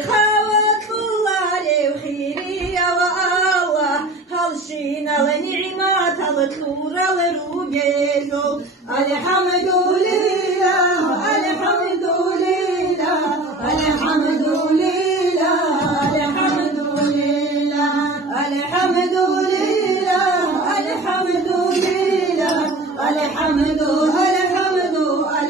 شيخة وطلالي وخيري والله هالشينا ونعمات هالطورة ورجيزو الحمد لله الحمد لله الحمد لله الحمد لله الحمد لله الحمد لله الحمد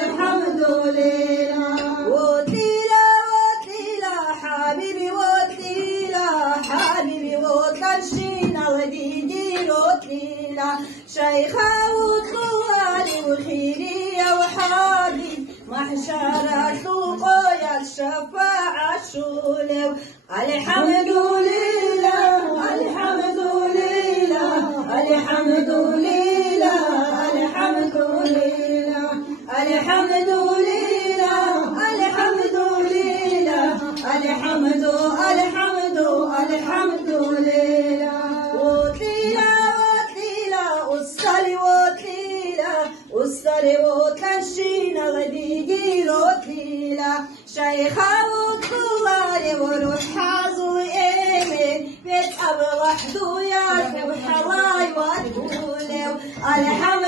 الحمد لله وطيلة وطيلة حبيبي وطيلة حبيبي وطلشينا وديدي وطيلة شيخة وطوالي وخيري وحبيبي محشرة وقويا الشفاعة شولو الحمد لله الحمد لله الحمد لله الحمد لله الحمد لله الحمد لله الحمد لله وطيلة وطيلة والصلي وطيلة والصلي وتنشينا غديجي وطيلة شيخة وطلالي وروح حاضو إيمي بيت أبو وحدو يا وحواي وتقولي الحمد